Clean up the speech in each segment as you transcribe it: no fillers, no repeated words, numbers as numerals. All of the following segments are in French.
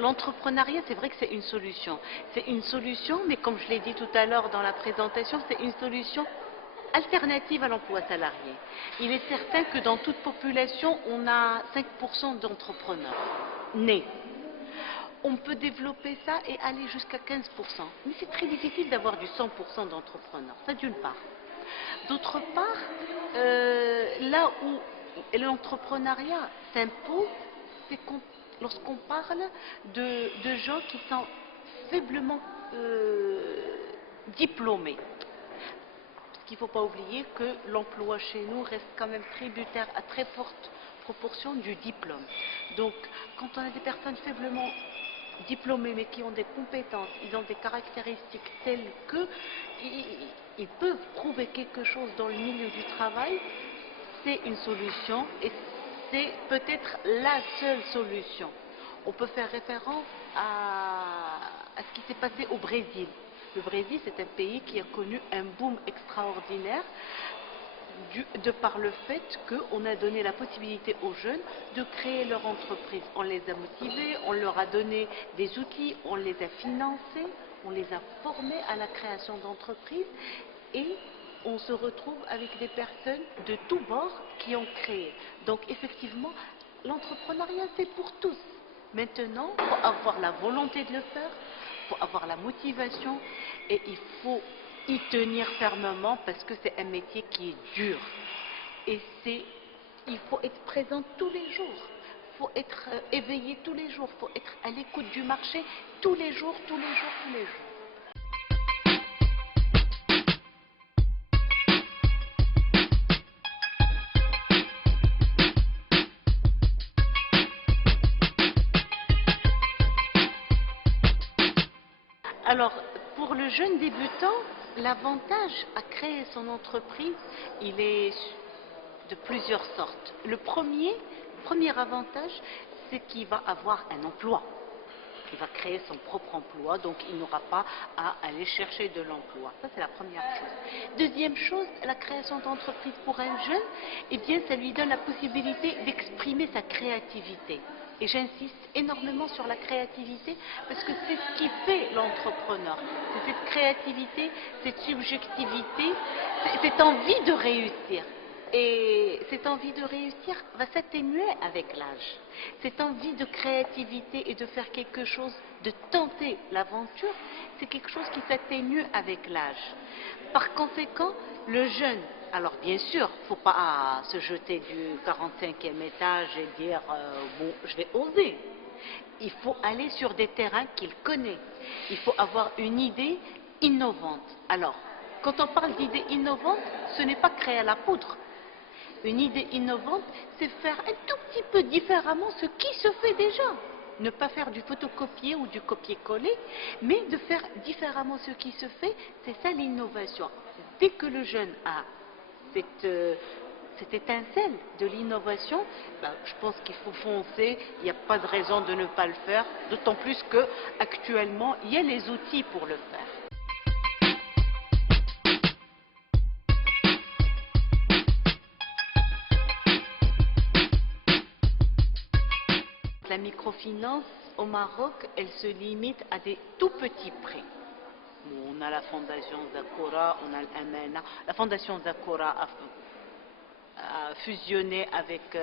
L'entrepreneuriat, c'est vrai que c'est une solution. C'est une solution, mais comme je l'ai dit tout à l'heure dans la présentation, c'est une solution alternative à l'emploi salarié. Il est certain que dans toute population, on a 5% d'entrepreneurs nés. On peut développer ça et aller jusqu'à 15%. Mais c'est très difficile d'avoir du 100% d'entrepreneurs. Ça, d'une part. D'autre part, là où l'entrepreneuriat s'impose, c'est lorsqu'on parle de gens qui sont faiblement diplômés. Parce qu'il ne faut pas oublier que l'emploi chez nous reste quand même tributaire à très forte proportion du diplôme. Donc, quand on a des personnes faiblement diplômés mais qui ont des compétences, ils ont des caractéristiques telles qu'ils peuvent prouver quelque chose dans le milieu du travail, c'est une solution et c'est peut-être la seule solution. On peut faire référence à ce qui s'est passé au Brésil. Le Brésil, c'est un pays qui a connu un boom extraordinaire de par le fait qu'on a donné la possibilité aux jeunes de créer leur entreprise. On les a motivés, on leur a donné des outils, on les a financés, on les a formés à la création d'entreprises et on se retrouve avec des personnes de tous bords qui ont créé. Donc effectivement, l'entrepreneuriat c'est pour tous. Maintenant, il faut avoir la volonté de le faire, il faut avoir la motivation et il faut y tenir fermement parce que c'est un métier qui est dur. Et il faut être présent tous les jours, il faut être éveillé tous les jours, il faut être à l'écoute du marché tous les jours, tous les jours, tous les jours. Alors, pour le jeune débutant, l'avantage à créer son entreprise, il est de plusieurs sortes. Le premier avantage, c'est qu'il va avoir un emploi. Il va créer son propre emploi, donc il n'aura pas à aller chercher de l'emploi. Ça, c'est la première chose. Deuxième chose, la création d'entreprise pour un jeune, eh bien, ça lui donne la possibilité d'exprimer sa créativité. Et j'insiste énormément sur la créativité parce que c'est ce qui fait l'entrepreneur. C'est cette créativité, cette subjectivité, cette envie de réussir. Et cette envie de réussir va s'atténuer avec l'âge. Cette envie de créativité et de faire quelque chose, de tenter l'aventure, c'est quelque chose qui s'atténue avec l'âge. Par conséquent, le jeune, alors bien sûr, il ne faut pas se jeter du 45e étage et dire bon, je vais oser. Il faut aller sur des terrains qu'il connaît. Il faut avoir une idée innovante. Alors, quand on parle d'idée innovante, ce n'est pas créer à la poudre. Une idée innovante, c'est faire un tout petit peu différemment ce qui se fait déjà. Ne pas faire du photocopier ou du copier-coller, mais de faire différemment ce qui se fait, c'est ça l'innovation. Dès que le jeune a cette étincelle de l'innovation, ben, je pense qu'il faut foncer, il n'y a pas de raison de ne pas le faire, d'autant plus qu'actuellement, il y a les outils pour le faire. La microfinance au Maroc, elle se limite à des tout petits prêts. On a la fondation Zakora, on a l'Amana. La fondation Zakora a fusionné avec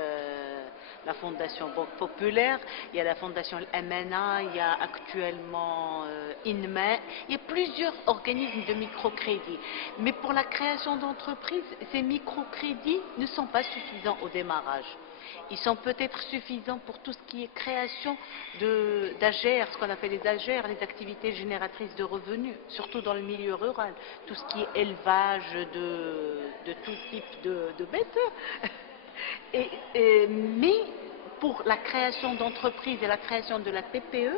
la Fondation Banque Populaire, il y a la Fondation MNA, il y a actuellement INME, il y a plusieurs organismes de microcrédit. Mais pour la création d'entreprises, ces microcrédits ne sont pas suffisants au démarrage. Ils sont peut-être suffisants pour tout ce qui est création d'AGR, ce qu'on appelle les AGR, les activités génératrices de revenus, surtout dans le milieu rural, tout ce qui est élevage de tout type de bêtes. Mais pour la création d'entreprises et la création de la TPE,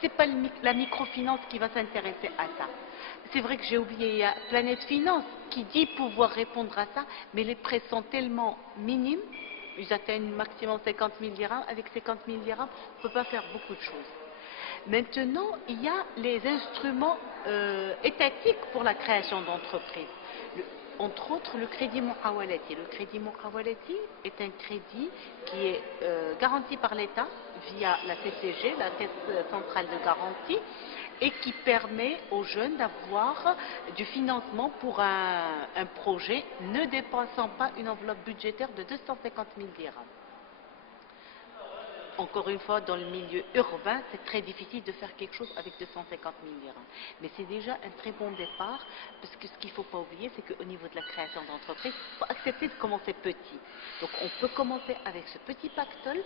ce n'est pas la microfinance qui va s'intéresser à ça. C'est vrai que j'ai oublié, il y a Planète Finance qui dit pouvoir répondre à ça, mais les prêts sont tellement minimes, ils atteignent maximum 50 000 dirhams. Avec 50 000 dirhams, on ne peut pas faire beaucoup de choses. Maintenant, il y a les instruments étatiques pour la création d'entreprises. Entre autres, le crédit Muqawalati. Le crédit Muqawalati est un crédit qui est garanti par l'État via la CCG, la Caisse centrale de garantie, et qui permet aux jeunes d'avoir du financement pour un projet ne dépassant pas une enveloppe budgétaire de 250 000 dirhams. Encore une fois, dans le milieu urbain, c'est très difficile de faire quelque chose avec 250 000 dirhams. Mais c'est déjà un très bon départ, parce que ce qu'il ne faut pas oublier, c'est qu'au niveau de la création d'entreprise, il faut accepter de commencer petit. Donc on peut commencer avec ce petit pactole.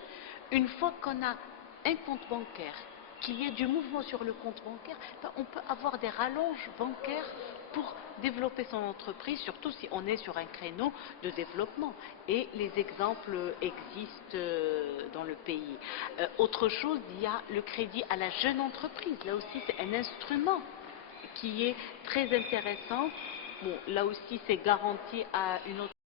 Une fois qu'on a un compte bancaire, qu'il y ait du mouvement sur le compte bancaire, ben on peut avoir des rallonges bancaires pour développer son entreprise, surtout si on est sur un créneau de développement. Et les exemples existent dans le pays. Autre chose, il y a le crédit à la jeune entreprise. Là aussi, c'est un instrument qui est très intéressant. Bon, là aussi, c'est garanti à une